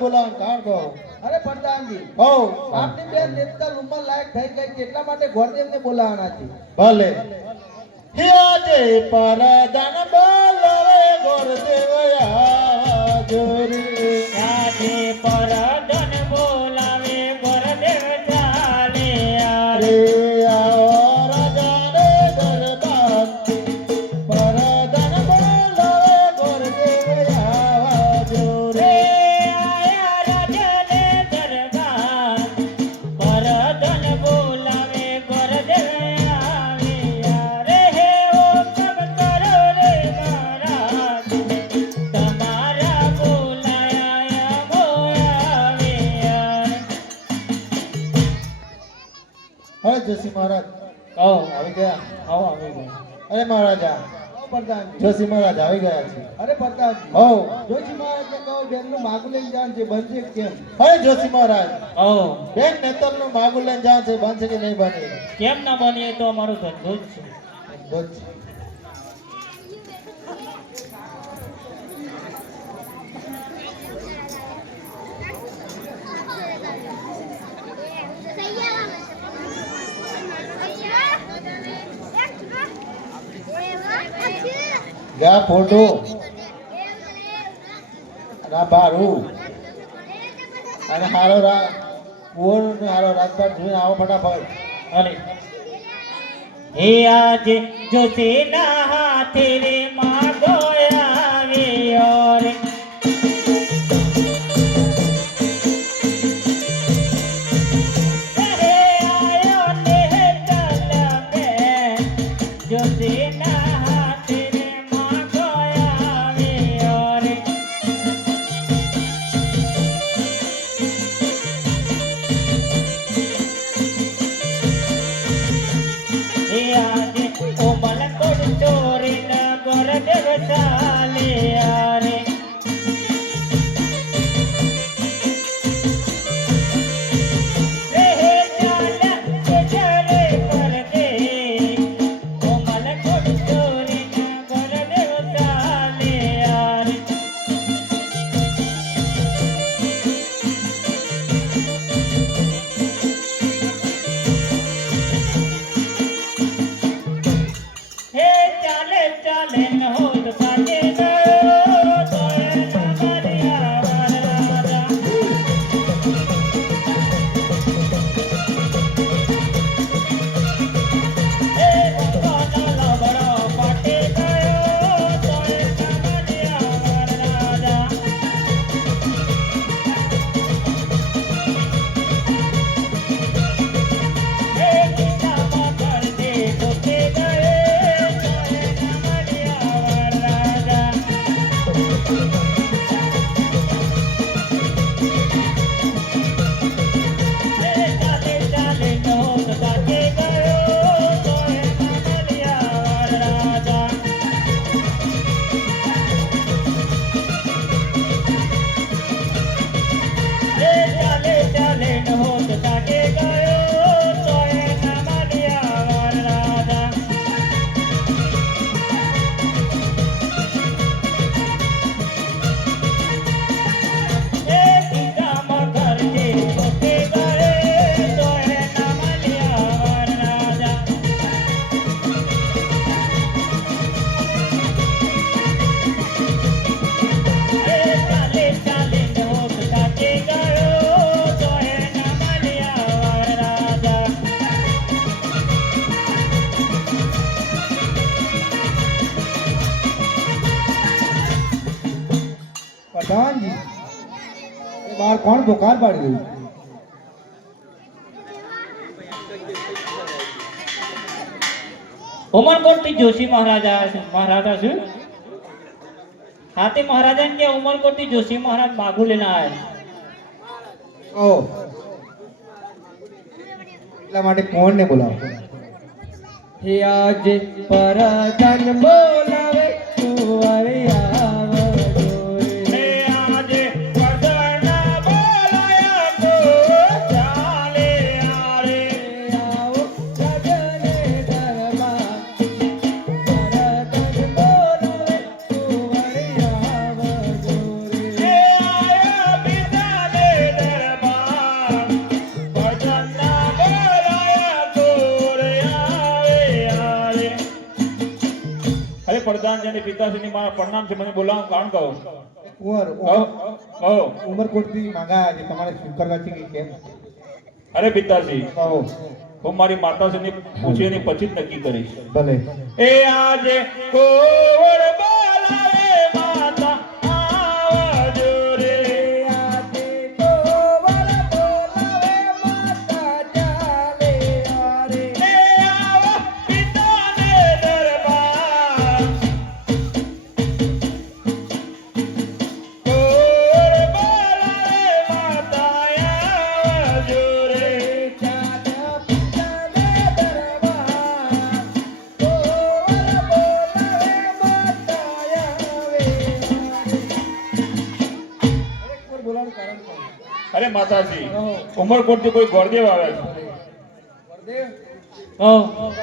બોલાવ કાણ કહો. અરે પ્રધાનજી હો આપની બેન નેતર ઉંમર લાયક થઈ ગઈ કેટલા માટે ગોરદેવને બોલાવવાના છે. ભલે હિયાજે પરદાન બોલાવે ગોરદેવ આજરી આજે પરદાન બોલાવે ગોરદેવ ચાલે રે આવો રાજાને દરબાર પરદાન બોલાવે ગોરદેવ આજરી જોશી મહારાજ કહો આવી ગયા. આવો આવી ગયો. અરે મહારાજા પ્રધાનજી જોશી મહારાજ આવી ગયા છે. અરે પ્રધાનજી હો જોશી મહારાજને કહો બેનનું માગું લઈને જવાનું છે બનશે કે કેમ. અરે જોશી મહારાજ કહો બેન નેતરનું માગું લઈને જાણ છે બનશે કે નહીં બને. કેમ ના બનીએ તો અમારું ધંધો જ છે. રોજ. જા ફોટો ના બારું અને હારો હારો રાજપાટ જોઈને આવો ફટાફટ. અરે હે આજે જોશીના હાથે રે માગો આવ્યો રે હે આયો ને કલમે જોશીના હાથે રે માગો આવ્યો રે હે આજે કોમલ કોડ ચોરી ન ગો બહાર કોણ બોકાર પાડી રહ્યું? ઉમરકોટ થી જોશી મહારાજા છે હાથી મહારાજા ને કે ઉમરકોટ થી જોશી મહારાજ માગુ લેને આયા ઓ એટલા માટે કોણને બોલાવો? હે આજ પરધન બોલાવે કુંવર આવજો રે. હે આજે પદના બોલાયા તો ચાલે આરે આવો સજને દરબાર પરધન બોલાવે કુંવર આવજો હે રે. આયા પિતા દે દરબાર પદના બોલાયા તો રે આવે આરે. અરે પ્રધાનજી પિતાશ્રીની મારા પ્રણામ છે મને બોલાવવાનું કારણ કહો. કુંવર કહો ઉમરકોટથી માંગા છે તમારે સ્વીકારવા છે કે કેમ? અરે પિતાશ્રી કહો. હું મારી માતાશ્રીને પૂછીને પછી જ નક્કી કરીશ. ભલે. એ આજે કોવળ બોલાવે માતા આવજો રે આજે કોવળ બોલાવે માતા ચાલે આરે. એ આવો પિતાને દરબાર કોવળ બોલાવે માતા આવજો રે ચાલા પિતાને દરબાર કોવળ બોલાવે માતા આવે. અરે કોણ બોલાવવાનું કારણ શું? અરે માતાજી ઉમરકોટ થી કોઈ ગોરદેવ આવ્યા છે. વરદેવ ઓ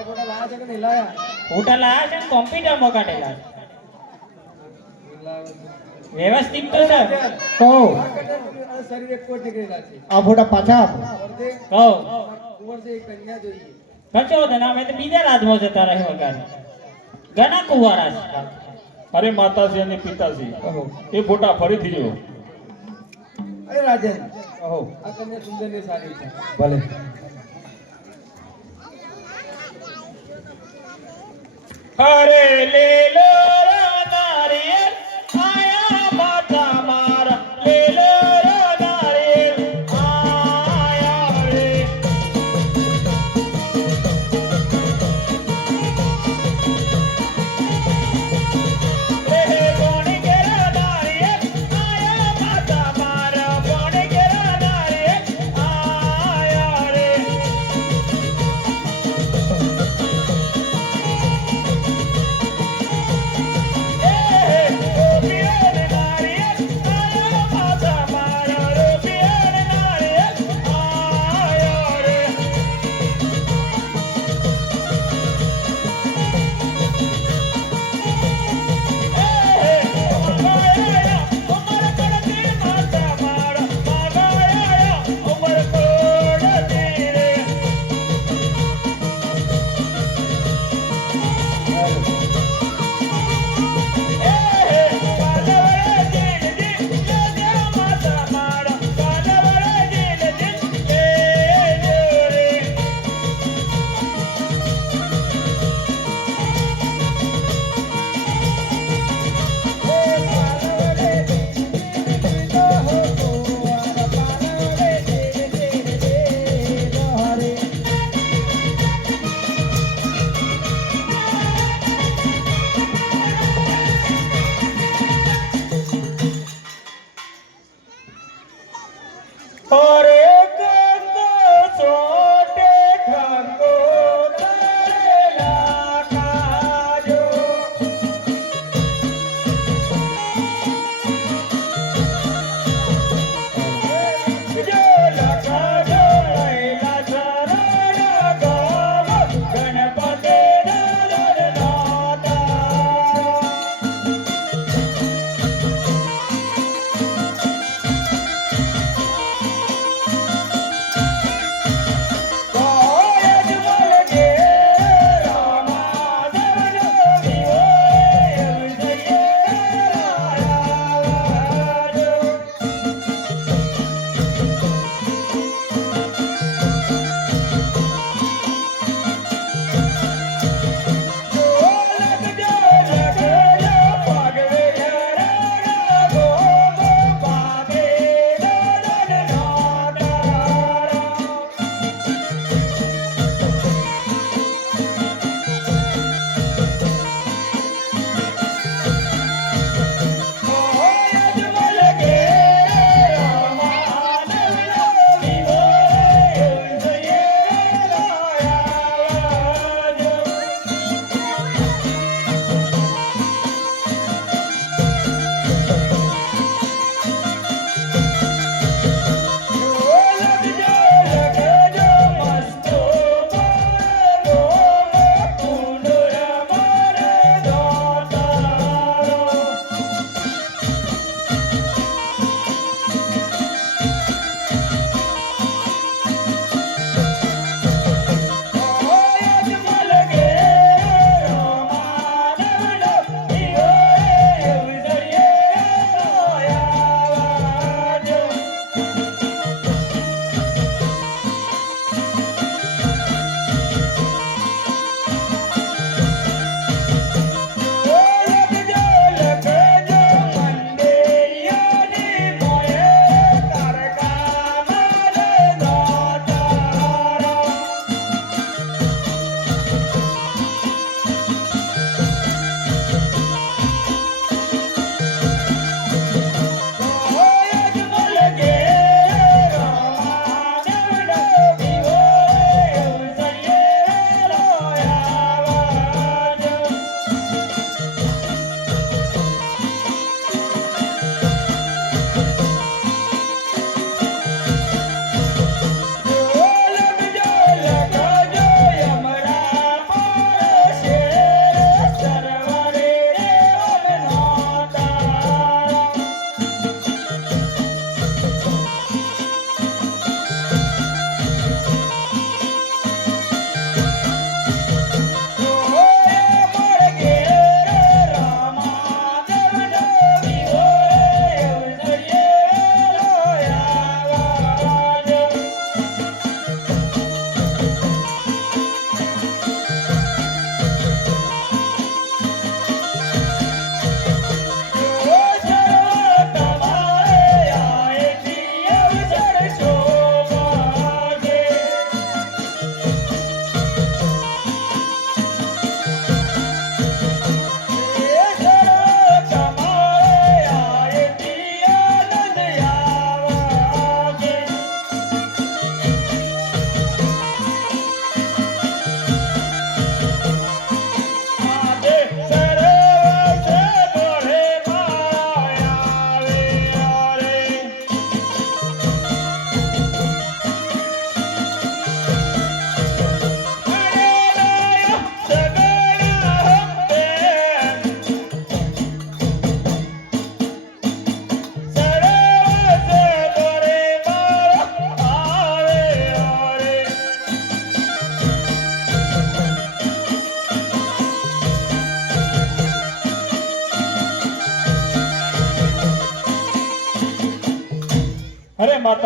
કોટા લાયા છે કે નહીં લાયા? હોટલ આયા છે કોમ્પ્યુટર માં કાઢેલા છે. વ્યવસ્થિત તો છે કહો. કહો શરીર એક કોટ નીકળેલા છે. આ ફોટા પાછા આપો. વરદેવ કહો કુંવર છે એક કન્યા જોઈએ. કચો તને અમે તો બીજા રાજમાં જતા રહે વગાડે ઘણા કુંવારા છે. અરે માતાજી અને પિતાજી કહો. એ ફોટા ફરીથી જો. અરે રાજન કહો. આ કન્યા સુંદર ને સારી છે. ભલે. અરે લેલો નારિયેલ આયા માતા મારા લેલો નારિયેલ આયા રે રે કોણી કેરા નારિયેલ આયા માતા મારા કોણી કેરા નારિયેલ આયા રે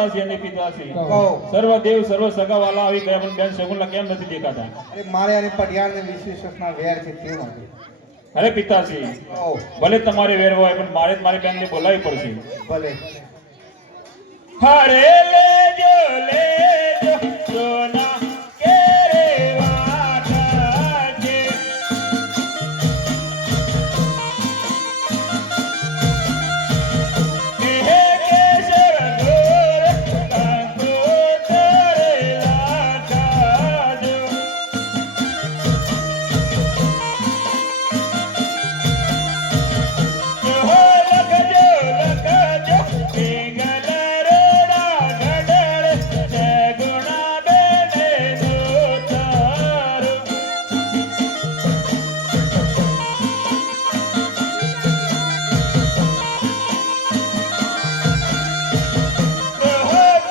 માતાજી અને પિતાજી કહો. સર્વ દેવ સર્વ સગાવાલા આવી ગયા પણ બેન શગુનલા કેમ નથી દેખાતા? અરે મારે અને પટિયાળને વિશેષના વેર છે તે માટે. અરે પિતાજી કહો. ભલે તમારે વેર હોય પણ મારે જ મારી બેનને બોલાવી પડશે. ભલે. હરે લેજો સોના કેરે વાટાજે. કહે કેશર ગોર કંકોતરે લાટાજો. લખજો પિંગલ રોડા ગડર સગુણા બેને દોતારો.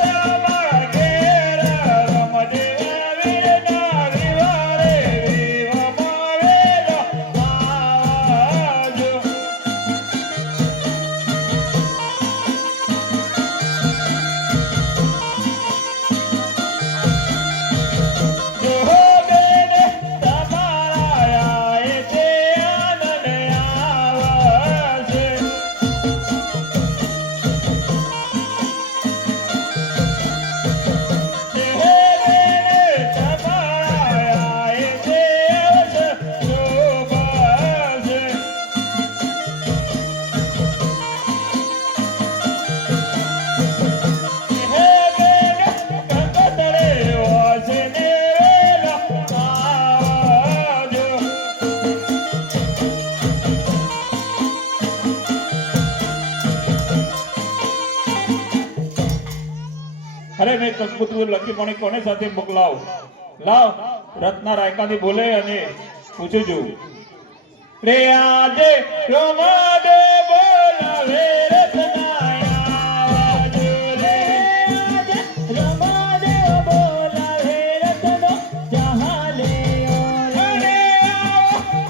તમારા ઘેર રમદેવા વીરના વિવારે વિવામાં વેલો આવજો. અરે મેં કંકુતર લખી પણ કોને સાથે મોકલાવ? લાવ રત્ના રાયકાથી બોલે અને પૂછું છું. રે આજે રમાડે બોલાવે રત્નાયા જોલે. આજે રમાડે બોલાવે રત્નો જહાલે ઓરે.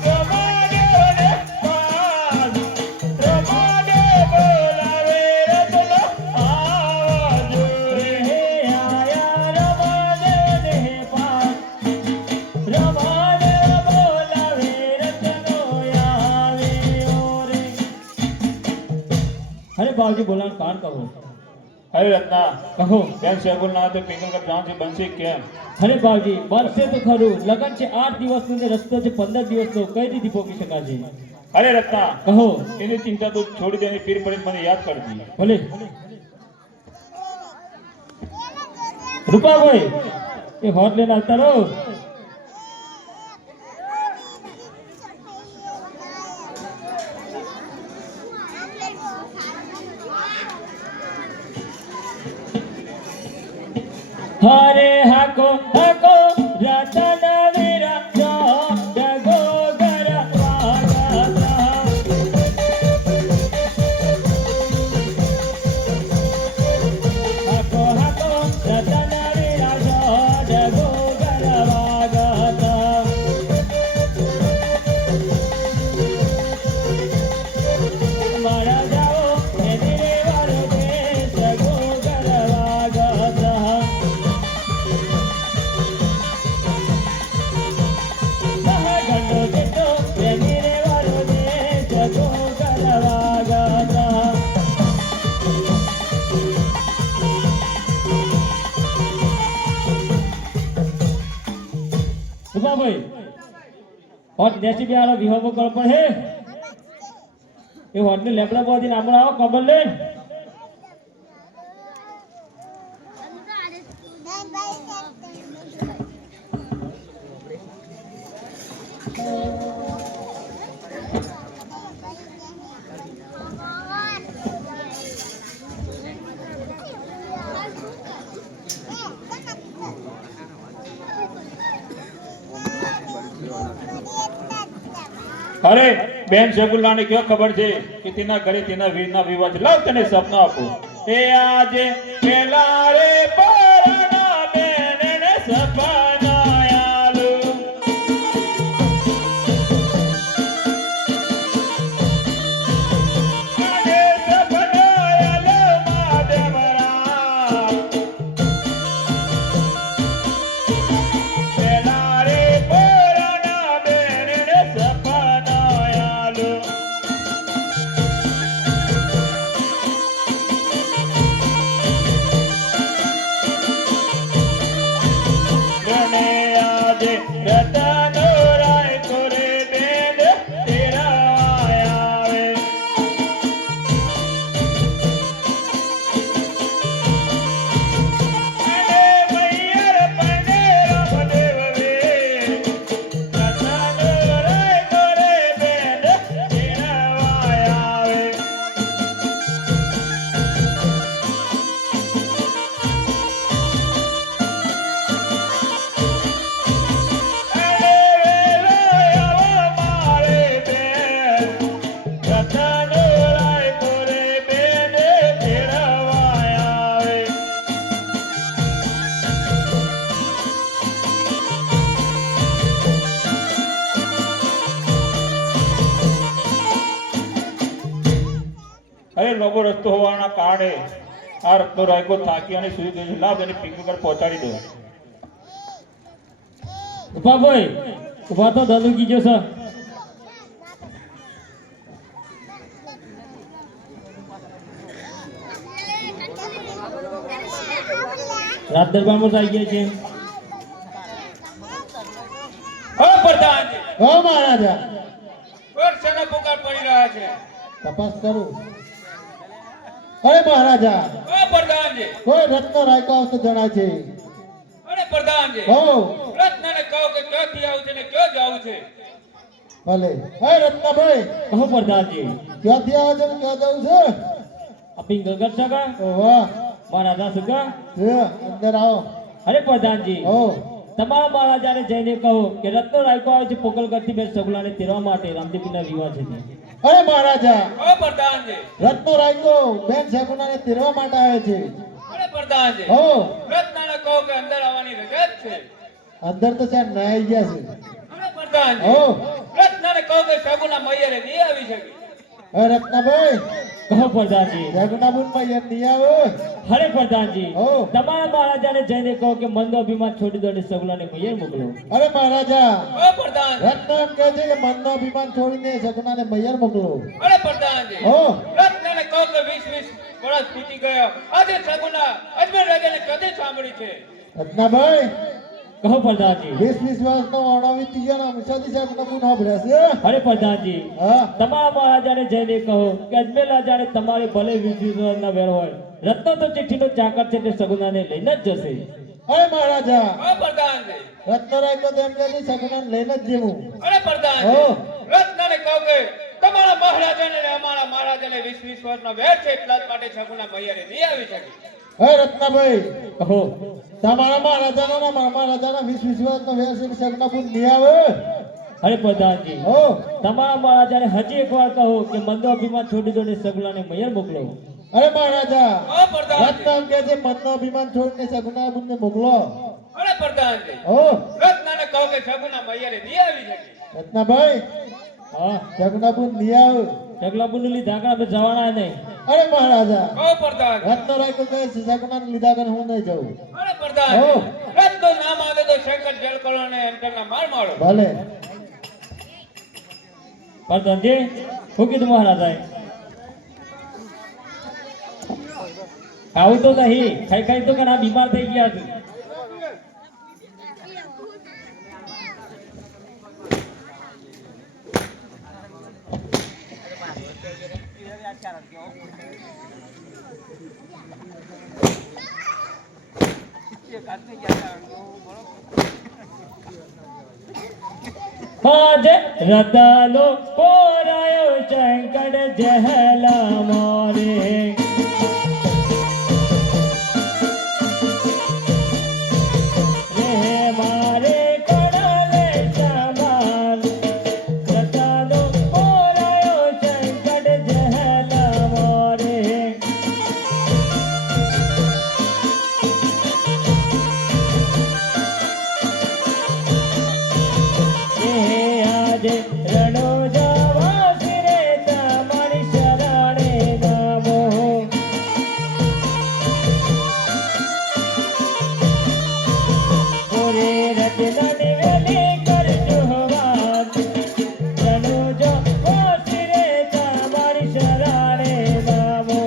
રમાડે ને પાસ રમાડે બોલાવે રત્નો આવજો રે. આયા રમાડે ને પાસ રમાડે બોલાવે રત્નો આવે ઓરે. अरे बाबूजी बोला कार कहो. અરે રત્ના कहो. બેન શગુન ના તો પિંગલ કપ જાણ છે બનશે કેમ? अरे बाबूजी बनશે તો ખરું. લગન છે 8 દિવસનો ને રસ્તો છે 15 દિવસનો. કઈ રીતે પહોંચી શકાશે? અરે રત્ના કહો. એની ચિંતા તો છોડી દે અને પીર પડી મને યાદ કરજી. ભલે. રૂપાભાઈ એ હોટ લેને આવતા રહો. હરે હાકો હાકો રતન વીરા જો જગો ગર વાગા. હાકો હાકો રતન વીરા જો જગો ગર વાગા. મારા જાઓ એ ધીરે વારો દે જગો ગર વાગા. મહાગણો જેટલો પ્રેમીરે વારો દે જગો ગરવાગા. રૂપાભાઈ હોટ દેશી બિહારો વિહોમો કર પણ હે એ હોટ ને લેબડા બોધી નામડા આવો કબર લે. અરે બેન શગુલ્લાને ક્યાં ખબર છે કે તેના ઘરે તેના વીરના વિવાહ છે? લાવ તને સપના આપો. એ આજે પેલા રે પરના બેનને સપના આલુ. આજે સપના આલુ માદેવ રામ. લાંબો રસ્તો હોવાના કારણે આ રત્નો રાયકો થાકી અને સૂઈ ગયો છે. લાવ તેને પિંક પર પહોંચાડી દો. ઉભા ભાઈ ઉભા તો દાદુ કીજો છે. રાત દરબારમાં આવી ગયા છે. હો પ્રધાનજી, હો મહારાજા વર્ષના પુકાર પડી રહ્યા છે. તપાસ કરું. અરે મહારાજા હો પ્રધાનજી, કોઈ રત્ન રાયકો આવતો જણાય છે. અરે પ્રધાનજી, હો રત્નને કહો કે ક્યાંથી આવું છે ને ક્યાં જાવું છે. ભલે. હે રત્નભાઈ કહો પ્રધાનજી. ક્યાંથી આવે છે ને ક્યાં જવું છે? આપી ગગર સગા ઓ વાહ મહારાજા સગા. છે, અંદર આવો. અરે પ્રધાનજી, હો તમારા મહારાજાને જઈને કહો કે રત્નો રાયકો આવે છે પોકલગઢથી બેન સગુલાને તેરવા માટે રામદેવીના વિવાહ છે તે. અરે મહારાજા હો પ્રધાનજી, રત્નો રાયકો બેન શગુનાને તેરવા માટે આવે છે. અરે પ્રધાનજી, હો રત્નને કહો કે અંદર આવવાની રજા જ છે. અંદર તો ચાર નાઈ ગયા છે. અરે પ્રધાનજી, હો રત્નને કહો કે સગુના મૈયરે નહીં આવી શકે. હે રત્નભાઈ કહો પ્રધાનજી. શગુના બુન માં નહીં આવે. અરે પ્રધાનજી, હો તમારા મહારાજાને જઈને કહો કે મંદો અભિમાન છોડી દો અને સગુલાને મૈયર મોકલો. અરે મહારાજા હો પ્રધાનજી, રત્ન એમ કહે છે કે મનનો અભિમાન છોડીને શગુનાને મૈયર મોકલો. અરે પ્રધાનજી, હો રત્નને કહો કે 20 વર્ષ વીતી ગયા, આજે સગુના અજમેર રાજાને કદી સાંભળી છે. રત્નાભાઈ કહો પ્રધાનજી. 20 વર્ષનો ઓણાવી તીજાનો મુસાદી શગુના બુન સાંભળ્યા છે. અરે પ્રધાનજી, હા તમારા મહારાજાને જઈને કહો કે અજમેર રાજાને તમારે ભલે 20 વર્ષના વેર હોય, રત્નો તો ચિઠ્ઠીનો ચાકર છે તે સગુનાને લઈને જ જશે. અરે મહારાજા હો પ્રધાનજી, રત્ન રાયકો તો એમ કહે છે શગુનાને લઈને જ જેવું. અરે પ્રધાનજી, હો રત્નને કહો કે તમારા મહારાજાને અને અમારા મહારાજાને 20 વર્ષનો વેર છે, એટલા જ માટે સગુના મૈયરે નહીં આવી શકે. હે રત્નાભાઈ કહો. તમારા મહારાજાનો ને મારા મહારાજાના 20 વર્ષનો વેર છે શગુના બુન નહીં આવે. અરે પ્રધાનજી, હો તમારા મહારાજાને હજી એકવાર કહો કે મંદો અભિમાન છોડી દો અને સગુલાને મૈયર મોકલો. અરે મહારાજા હો પ્રધાનજી, રત્ન એમ કહે છે મનનો અભિમાન છોડીને શગુના બુનને મોકલો. અરે પ્રધાનજી, હો રત્નને કહો કે સગુના મૈયરે નહીં આવી શકે. રત્નાભાઈ હા, શગુના બુન નહીં આવે. સગલા બુનું લીધા આગળ અમે જવાના નહીં. અરે મહારાજા હો પ્રધાનજી, રત્ન રાયકો કહે છે શગુનાને લીધા વગર હું નહીં જાઉં. અરે પ્રધાનજી, રત્નો નામ આવે તો શંકર જલ કરો અને એમના માર મારો. ભલે. પ્રધાનજી, શું કીધું મહારાજાએ? આવું તો નહીં, ખાઈ ખાઈ તો ઘણા બીમાર થઈ ગયા છે. આજે રતનો કોરાયો શંકર જહલા મારે. રે મારે કડલે સમાન રતનો કોરાયો શંકર જહલા મારે. આજે રણો જવા ફિરે તમારી શરણે નામો. ઓરે રતનાની વેલી કરજો વાત, રણો જવા ફિરે તમારી શરણે નામો.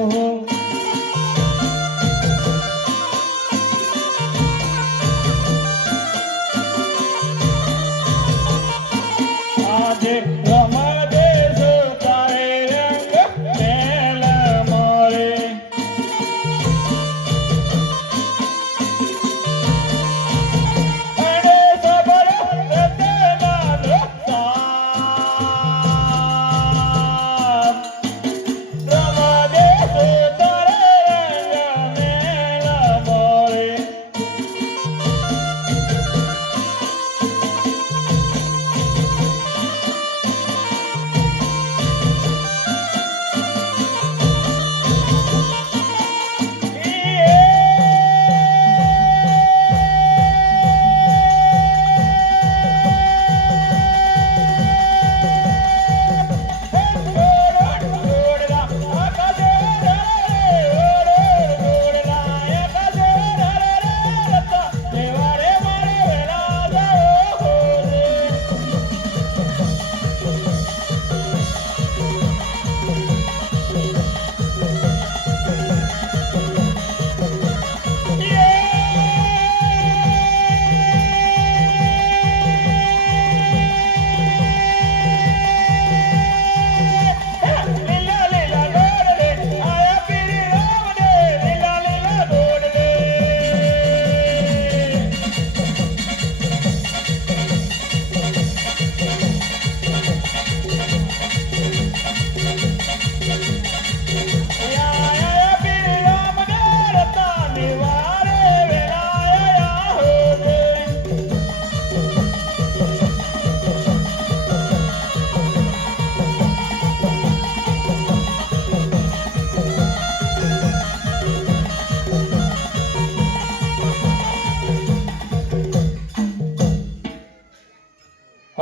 આજે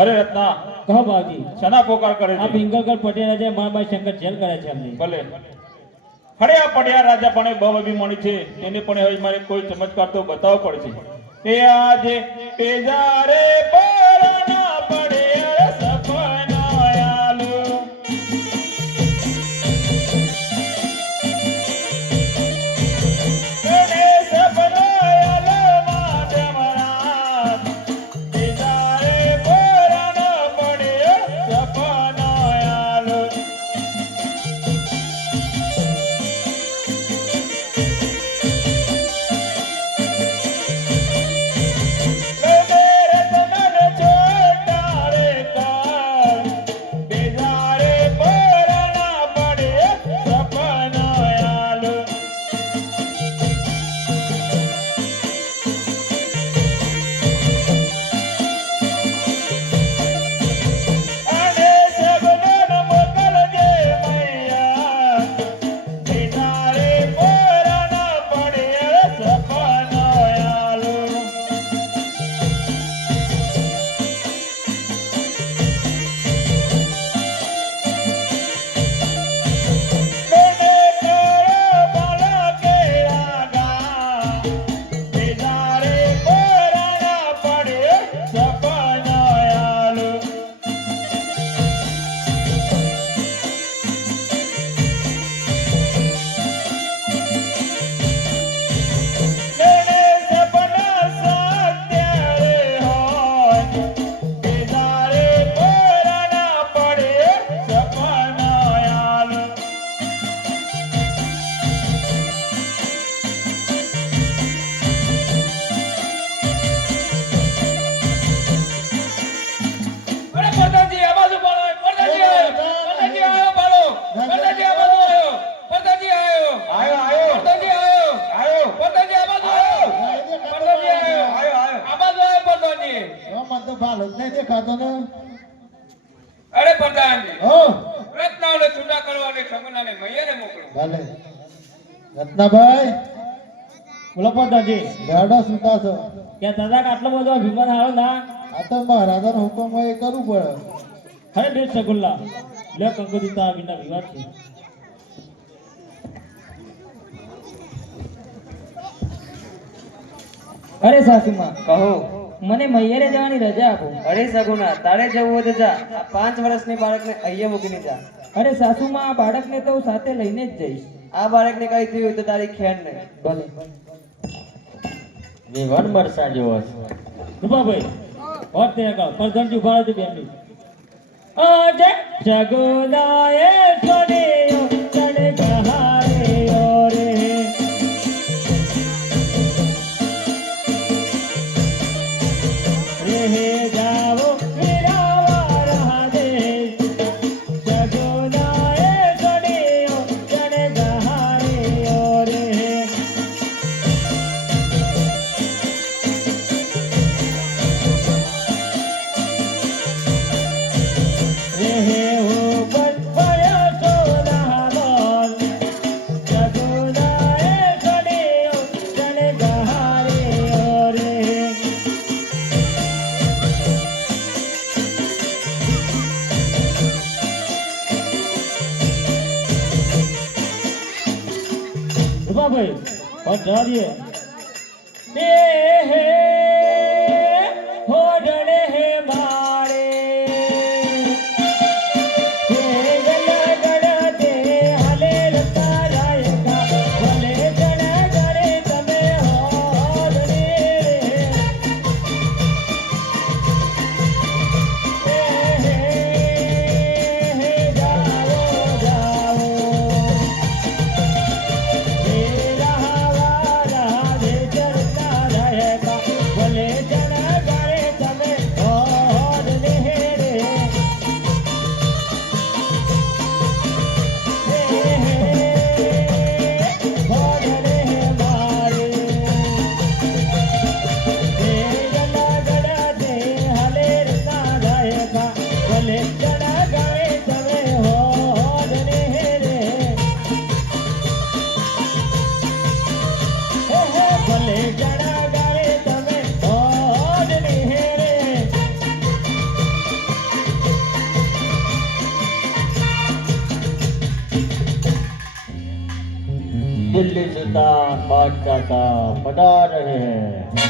અરે રત્ના કહો બાવજી શના પોકાર કરે આ છે પિંગલગઢ પટેલ આજે મારા શંકર જેલ કરે છે અમને ભલે હળ્યા પડ્યા રાજા પણ બહુ અભિમાની છે એને પણ હવે મારે કોઈ ચમત્કાર તો બતાવવો પડશે એ આજે પેજારે પરના પડે સપનો આલો ગણેશ સપનો આલો માટે મારા પેજારે પરના પડે સપનો આલો મને તો ભાલ જ નહીં દેખાતો ને અરે પ્રધાનજી હો રત્નાઓને છૂટા કરવાને સમનાને મૈયાને મોકલો ભલે રત્નાભાઈ બોલો પ્રધાનજી ગાડો સુતા છો કે દાદા આટલો બધો વિમાન આવ્યો ના આ તો મહારાજાનો હુકમ હોય એ કરવું પડે હરે બે સગુલ્લા લે કંકોત્રી તારા વિના વિવાદ છે અરે સાસુમાં કહો મને મૈયરે જવાની રજા આપો. અરે સગુણા તારે જવું હોય તો જા આ 5 વર્ષની બાળકને અહીંયા મૂકીને જા અરે સાસુમાં આ બાળકને તો હું સાથે લઈને જ જઈશ. આ બાળકને કઈ થયું હોય તો તારી ખેર નહીં ભલે. વિવાદ મરસા જેવો છે રૂપાભાઈ હોત તે કહો પ્રધાનજી ઉભા રહેજો 2 મિનિટ આજે સગુનાએ છોડ્યો ચડ ગહાર્યો રે રે જાવો વીરાવા રહા દે સગુનાએ છોડ્યો ચડ ગહાર્યો રે રહે ઉપર ભયો સોના બોલ સગુનાએ છોડ્યો ચડ ગહાર્યો રે રૂપાભાઈ और जवा दिए ने हे होडड़े हे मारे हे गलगड़ते हले रता जाएगा भले जड़ गड़े तमे होडड़े हे जाओ जाओ तेरा हवाला दे चलता रहेगा भले जन गए तमे और नेहरे और रे मारे तेरा गड़ा दे हले रता रहेगा भले जन गए तमे और नेहरे ભલે જણા ગાળે તમે दिल्ली सुल्तान बादशाह साहब बता रहे हैं